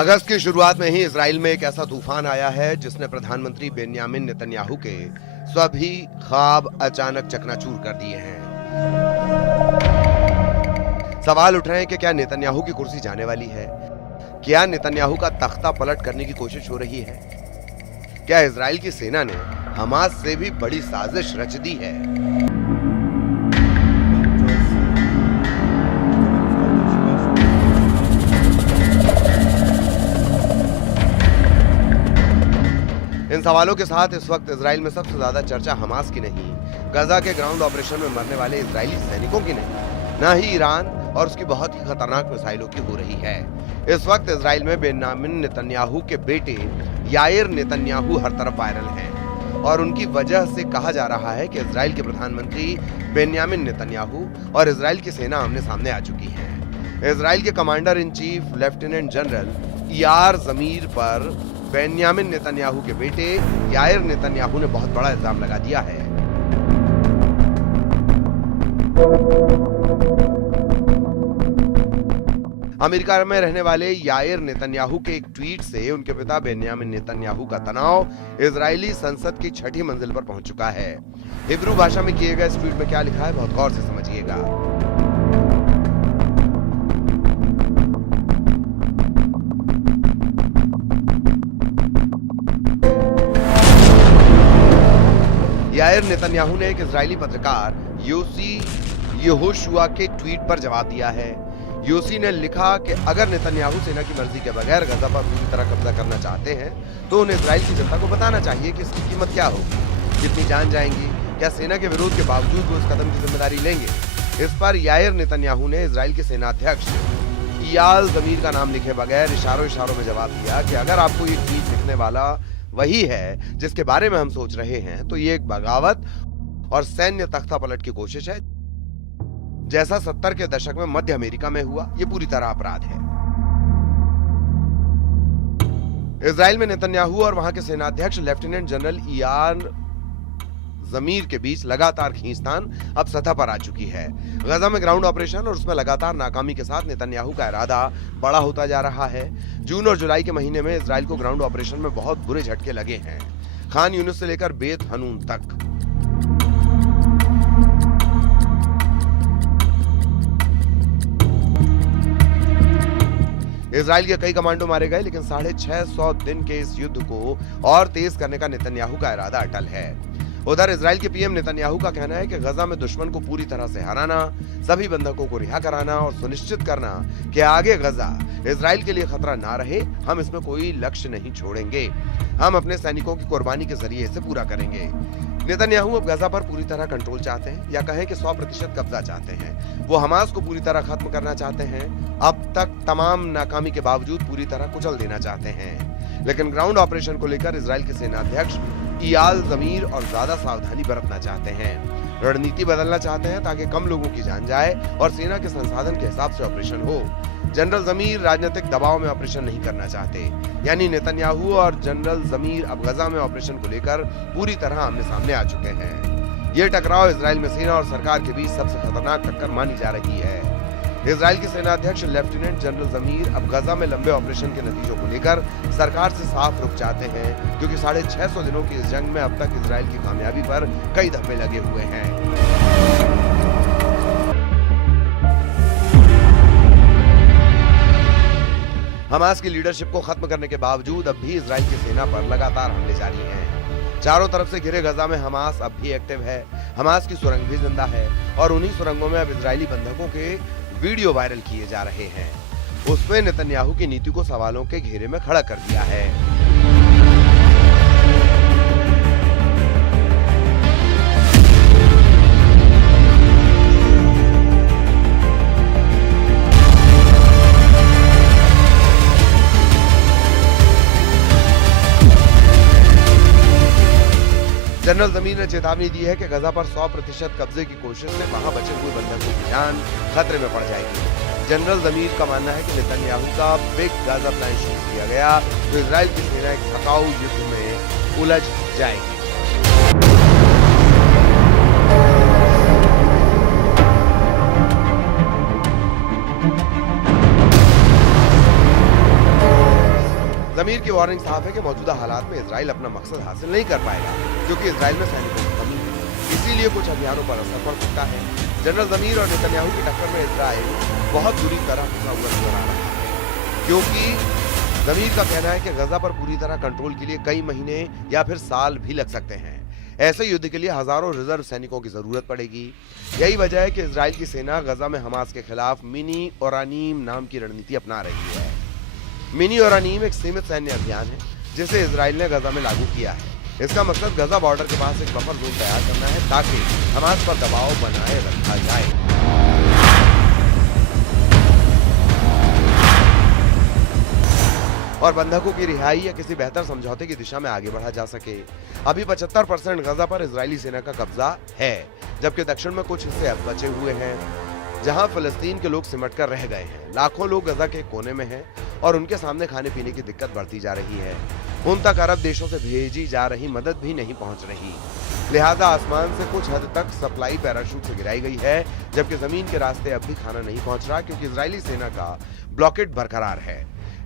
अगस्त की शुरुआत में ही इजराइल में एक ऐसा तूफान आया है जिसने प्रधानमंत्री बेन्यामिन नेतन्याहू के सभी ख्वाब अचानक चकनाचूर कर दिए हैं। सवाल उठ रहे हैं कि क्या नेतन्याहू की कुर्सी जाने वाली है? क्या नेतन्याहू का तख्ता पलट करने की कोशिश हो रही है? क्या इजराइल की सेना ने हमास से भी बड़ी साजिश रच दी है? इन सवालों के साथ इस वक्त इजराइल में सबसे ज्यादा चर्चा हमास की नहीं, गजा के ग्राउंड ऑपरेशन में मरने वाले इजरायली सैनिकों की नहीं, न ही ईरान और उसकी बहुत ही खतरनाक मिसाइलों की हो रही है। इस वक्त इजराइल में बेन्यामिन नेतन्याहू के बेटे याइर नेतन्याहू हर तरफ वायरल हैं और उनकी वजह से कहा जा रहा है कि इजराइल के प्रधानमंत्री बेन्यामिन नेतन्याहू और इजराइल की सेना आमने सामने आ चुकी है। इजराइल के commander in chief lieutenant general Eyal Zamir पर बेन्यामिन नेतन्याहू के बेटे याइर नेतन्याहू ने बहुत बड़ा इल्जाम लगा दिया है। अमेरिका में रहने वाले याइर नेतन्याहू के एक ट्वीट से उनके पिता बेन्यामिन नेतन्याहू का तनाव इजरायली संसद की 6ठी मंजिल पर पहुंच चुका है। हिब्रू भाषा में किए गए इस ट्वीट में क्या लिखा है, बहुत गौर से समझिएगा। याइर नेतन्याहू ने एक इजरायली पत्रकार योसी यहोशुआ के ट्वीट पर जवाब दिया है। योसी ने लिखा कि अगर नेतन्याहू सेना की मर्जी के बगैर गजा पर पूरी तरह कब्जा करना चाहते हैं तो उन्हें इजराइल की जनता को बताना चाहिए कि इसकी कीमत क्या होगी, कितनी जान जाएंगी, क्या सेना के विरोध के बावजूद वो इस कदम की जिम्मेदारी लेंगे। इस पर याइर नेतन्याहू ने इजराइल के सेनाध्यक्ष इयाल जमीर का नाम लिखे बगैर इशारों में जवाब दिया कि अगर आपको ये ट्वीट लिखने वाला वही है जिसके बारे में हम सोच रहे हैं तो ये एक बगावत और सैन्य तख्ता पलट की कोशिश है, जैसा 70 के दशक में मध्य अमेरिका में हुआ। ये पूरी तरह अपराध है। इजराइल में नेतन्याहू और वहां के सेनाध्यक्ष लेफ्टिनेंट जनरल इयार जमीर के बीच लगातार खींचतान अब सतह पर आ चुकी है। गजा में ग्राउंड ऑपरेशन और उसमें लगातार नाकामी के साथ नेतन्याहू का इरादा बड़ा होता जा रहा है। जून और जुलाई के महीने में इजराइल को ग्राउंड ऑपरेशन में बहुत बुरे झटके लगे हैं, खान यूनिस से लेकर बेत हनून तक। इजराइल के कई कमांडो मारे गए, लेकिन 650 दिन के इस युद्ध को और तेज करने का नेतन्याहू का इरादा अटल है। उधर इजराइल के पीएम नेतन्याहू का कहना है कि गजा में दुश्मन को पूरी तरह से हराना, सभी बंधकों को रिहा कराना और सुनिश्चित करना कि आगे गजा इजराइल के लिए खतरा ना रहे। हम इसमें कोई लक्ष्य नहीं छोड़ेंगे, हम अपने सैनिकों की कुर्बानी के जरिए इसे पूरा करेंगे। नेतन्याहू अब गजा पर पूरी तरह कंट्रोल चाहते हैं, या कहें कि 100% कब्जा चाहते हैं। वो हमास को पूरी तरह खत्म करना चाहते हैं, अब तक तमाम नाकामी के बावजूद पूरी तरह कुचल देना चाहते हैं। लेकिन ग्राउंड ऑपरेशन को लेकर इजराइल के सेनाध्यक्ष इयाल जमीर और ज्यादा सावधानी बरतना चाहते हैं, रणनीति बदलना चाहते हैं ताकि कम लोगों की जान जाए और सेना के संसाधन के हिसाब से ऑपरेशन हो। जनरल जमीर राजनीतिक दबाव में ऑपरेशन नहीं करना चाहते, यानी नेतन्याहू और जनरल जमीर अब गजा में ऑपरेशन को लेकर पूरी तरह आमने सामने आ चुके हैं। ये टकराव इजराइल में सेना और सरकार के बीच सबसे खतरनाक टक्कर मानी जा रही है। इजराइल के सेनाध्यक्ष लेफ्टिनेंट जनरल जमीर अब गजा में लंबे ऑपरेशन के नतीजों को लेकर सरकार से साफ रुख चाहते हैं, क्योंकि 650 दिनों की इस जंग में अब तक इजराइल की कामयाबी पर कई धब्बे लगे हुए हैं। हमास की लीडरशिप को खत्म करने के बावजूद अब भी इजराइल की सेना पर लगातार हमले जारी हैं। चारों तरफ से घिरे गजा में हमास अब भी एक्टिव है। हमास की सुरंग भी जिंदा है और उन्हीं सुरंगों में अब इजरायली बंधकों के वीडियो वायरल किए जा रहे हैं। उसमें नेतन्याहू की नीति को सवालों के घेरे में खड़ा कर दिया है। जनरल जमीर ने चेतावनी दी है कि गजा पर 100% कब्जे की कोशिश से वहां बचे हुए बंधकों की जान खतरे में पड़ जाएगी। जनरल जमीर का मानना है कि नेतन्याहू का बिग गाजा प्लान शुरू किया गया तो इजराइल की सेना एक थकाऊ युद्ध में उलझ जाएगी। वार्निंग साफ है कि मौजूदा हालात में इजराइल अपना मकसद हासिल नहीं कर पाएगा, क्योंकि इजराइल में सैनिकों की कमी है। इसीलिए कुछ अभियानों पर असर पड़ सकता है। जनरल जमीर और नेतन्याहू की टक्कर में इजराइल बहुत बुरी तरह फंसा हुआ नजर आ रहा है, क्योंकि जमीर का कहना है कि गजा पर पूरी तरह कंट्रोल के लिए कई महीने या फिर साल भी लग सकते हैं। ऐसे युद्ध के लिए हजारों रिजर्व सैनिकों की जरूरत पड़ेगी। यही वजह है कि इजराइल की सेना गजा में हमास के खिलाफ मिनी ओरानीम नाम की रणनीति अपना रही है। मिनी ओरानीम एक सीमित सैन्य अभियान है जिसे इजराइल ने गजा में लागू किया है। इसका मकसद गजा बॉर्डर के पास एक बफर जोन तैयार करना है ताकि हमास पर दबाव बनाए रखा जाए। और बंधकों की रिहाई या किसी बेहतर समझौते की दिशा में आगे बढ़ा जा सके। अभी 75% गजा पर इजरायली सेना का कब्जा है, जबकि दक्षिण में कुछ हिस्से अब बचे हुए हैं जहां फिलिस्तीन के लोग सिमट कर रह गए हैं। लाखों लोग गजा के कोने में हैं और उनके सामने खाने पीने की दिक्कत बढ़ती जा रही है। उन तक अरब देशों से भेजी जा रही मदद भी नहीं पहुंच रही, लिहाजा आसमान से कुछ हद तक सप्लाई पैराशूट से गिराई गई है, जबकि जमीन के रास्ते अब भी खाना नहीं पहुंच रहा, क्योंकि इजरायली सेना का ब्लॉकेड बरकरार है।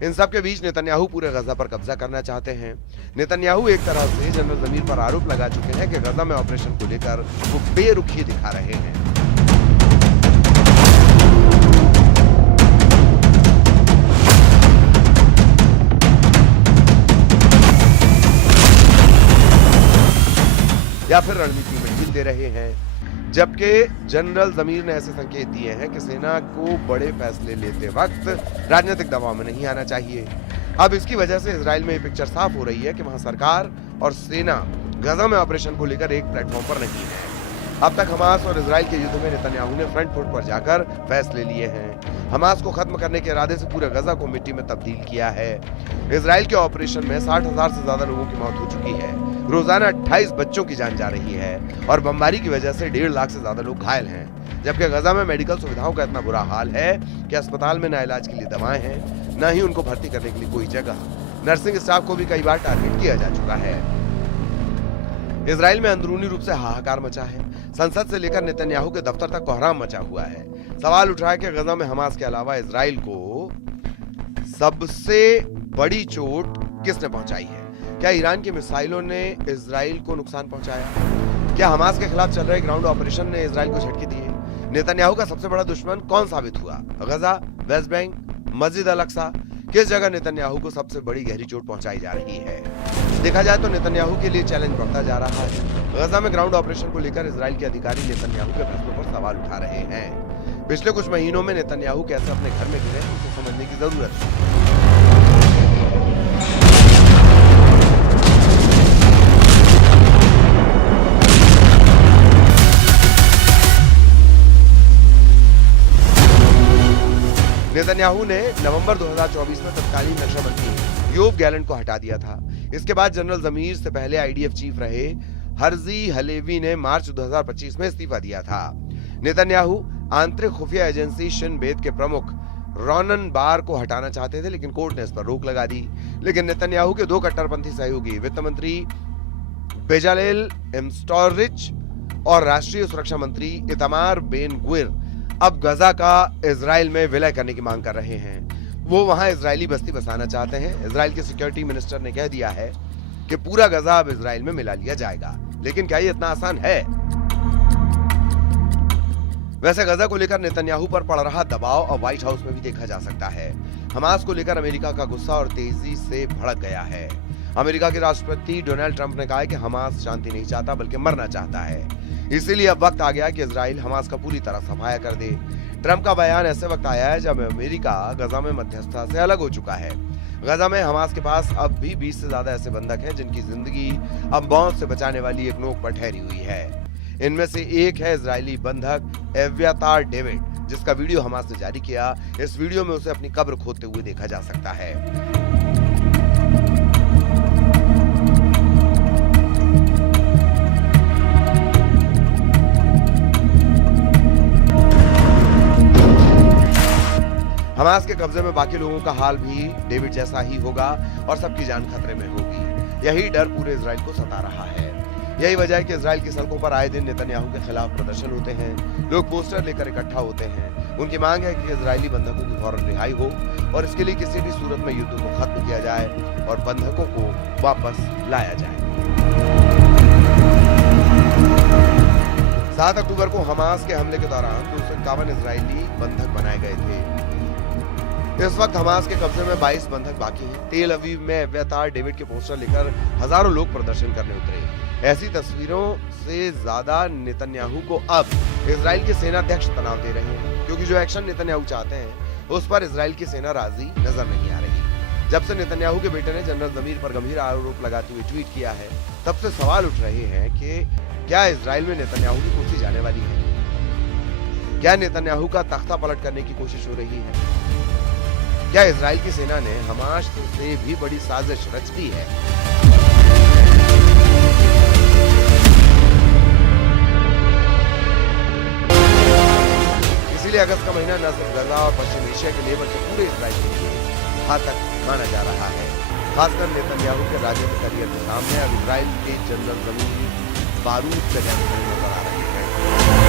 इन सब के बीच नेतन्याहू पूरे गजा पर कब्जा करना चाहते हैं। नेतन्याहू एक तरह से जनरल जमीर पर आरोप लगा चुके हैं कि गजा में ऑपरेशन को लेकर वो बेरुखी दिखा रहे हैं। या फिर रणनीति में ढील दे रहे हैं, जबकि जनरल जमीर ने ऐसे संकेत दिए हैं कि सेना को बड़े फैसले लेते वक्त राजनीतिक दबाव में नहीं आना चाहिए। अब इसकी वजह से इजराइल में ये पिक्चर साफ हो रही है कि वहां सरकार और सेना गजा में ऑपरेशन को लेकर एक प्लेटफॉर्म पर नहीं है। अब तक हमास और इजराइल के युद्ध में नेतन्याहू ने फ्रंट फुट पर जाकर फैसले लिए हैं। हमास को खत्म करने के इरादे से पूरे गजा को मिट्टी में तब्दील किया है। इजराइल के ऑपरेशन में 60,000 से ज्यादा लोगों की मौत हो चुकी है। रोजाना 28 बच्चों की जान जा रही है और बमबारी की वजह से 1.5 लाख से ज्यादा लोग घायल हैं। जबकि गजा में मेडिकल सुविधाओं का इतना बुरा हाल है कि अस्पताल में न इलाज के लिए दवाएं हैं, न ही उनको भर्ती करने के लिए कोई जगह। नर्सिंग स्टाफ को भी कई बार टारगेट किया जा चुका है। इजराइल में अंदरूनी रूप से हाहाकार मचा है। संसद से लेकर नेतन्याहू के दफ्तर तक कोहराम मचा हुआ है। सवाल उठ रहा है कि गजा में हमास के अलावा इजराइल को सबसे बड़ी चोट किसने पहुंचाई है? क्या ईरान की मिसाइलों ने इजराइल को नुकसान पहुंचाया? क्या हमास के खिलाफ चल रहे ग्राउंड ऑपरेशन ने इजराइल को झटके दिए? नेतन्याहू का सबसे बड़ा दुश्मन कौन साबित हुआ? गजा, वेस्ट बैंक, मस्जिद अल अक्सा? किस जगह नेतन्याहू को सबसे बड़ी गहरी चोट पहुंचाई जा रही है? देखा जाए तो नेतन्याहू के लिए चैलेंज बढ़ता जा रहा है। गजा में ग्राउंड ऑपरेशन को लेकर इजराइल के अधिकारी नेतन्याहू के फैसलों पर सवाल उठा रहे हैं। पिछले कुछ महीनों में नेतन्याहू कैसे अपने घर में गिरे उसे समझने की जरूरत है। नेतन्याहू ने नवंबर 2024 में तत्कालीन रक्षा मंत्री योब गैलेंट को हटा दिया था। इसके बाद जनरल जमीर से पहले आईडीएफ चीफ रहे हर्जी हलेवी ने मार्च 2025 में इस्तीफा दिया था। नेतन्याहू आंतरिक खुफिया एजेंसी शिन बेत के प्रमुख रोनन बार को हटाना चाहते थे, लेकिन कोर्ट ने इस पर रोक लगा दी। लेकिन नेतन्याहू के 2 कट्टरपंथी सहयोगी वित्त मंत्री बेजालेल एम्स्टोरिच और राष्ट्रीय सुरक्षा मंत्री इतामार बेन गुइर अब गजा का इजराइल में विलय करने की मांग कर रहे हैं। वो वहां इजरायली बस्ती बसाना चाहते हैं। इजराइल के सिक्योरिटी मिनिस्टर ने कह दिया है कि पूरा गजा अब इजराइल में मिला लिया जाएगा, लेकिन क्या ये इतना आसान है? वैसे गजा को लेकर नेतन्याहू पर पड़ रहा दबाव अब व्हाइट हाउस में भी देखा जा सकता है। हमास को लेकर अमेरिका का गुस्सा और तेजी से भड़क गया है। अमेरिका के राष्ट्रपति डोनाल्ड ट्रंप ने कहा है कि हमास शांति नहीं चाहता बल्कि मरना चाहता है। इसीलिए अब वक्त आ गया कि इजराइल हमास का पूरी तरह सफाया कर दे। ट्रंप का बयान ऐसे वक्त आया है जब अमेरिका गजा में मध्यस्थता से अलग हो चुका है। गजा में हमास के पास अब भी 20 से ज्यादा ऐसे बंधक हैं जिनकी जिंदगी अब मौत से बचाने वाली एक नोक पर ठहरी हुई है। इनमें से एक है इजरायली बंधक एव्यातार डेविड, जिसका वीडियो हमास ने जारी किया। इस वीडियो में उसे अपनी कब्र खोदते हुए देखा जा सकता है। हमास के कब्जे में बाकी लोगों का हाल भी डेविड जैसा ही होगा और सबकी जान खतरे में होगी। यही डर पूरे इजराइल को सता रहा है। यही वजह है कि इजराइल की सड़कों पर आए दिन नेतन्याहू के खिलाफ प्रदर्शन होते हैं। लोग पोस्टर लेकर इकट्ठा होते हैं उनकी मांग है कि इजरायली बंधकों की फौरन रिहाई हो और इसके लिए किसी भी सूरत में युद्ध को खत्म किया जाए और बंधकों को वापस लाया जाए। 7 अक्टूबर को हमास के हमले के दौरान 251 इजरायली बंधक बनाए गए थे। इस वक्त हमास के कब्जे में 22 बंधक बाकी हैं। तेल अवीव में एब्यातार डेविड के पोस्टर लेकर हजारों लोग प्रदर्शन करने उतरे। ऐसी तस्वीरों से ज्यादा नेतन्याहू को अब इजराइल के सेनाध्यक्ष तनाव दे रहे हैं, क्योंकि जो एक्शन नेतन्याहू चाहते हैं उस पर इजराइल की सेना राजी नजर नहीं आ रही। जब से नेतन्याहू के बेटे ने जनरल जमीर पर गंभीर आरोप लगाते हुए ट्वीट किया है, तब से सवाल उठ रहे हैं कि क्या इजराइल में नेतन्याहू की कुर्सी जाने वाली है? क्या नेतन्याहू का तख्ता पलट करने की कोशिश हो रही है? क्या इजराइल की सेना ने हमास से भी बड़ी साजिश रच दी है? इसीलिए अगस्त का महीना न सिर्फ गजा और पश्चिम एशिया के लिए बल्कि पूरे इजराइल के लिए घातक माना जा रहा है। खासकर नेतन्याहू के राजनीतिक करियर के सामने अब इजराइल के जनरल जमीर बारूद से नजर आ रहे हैं।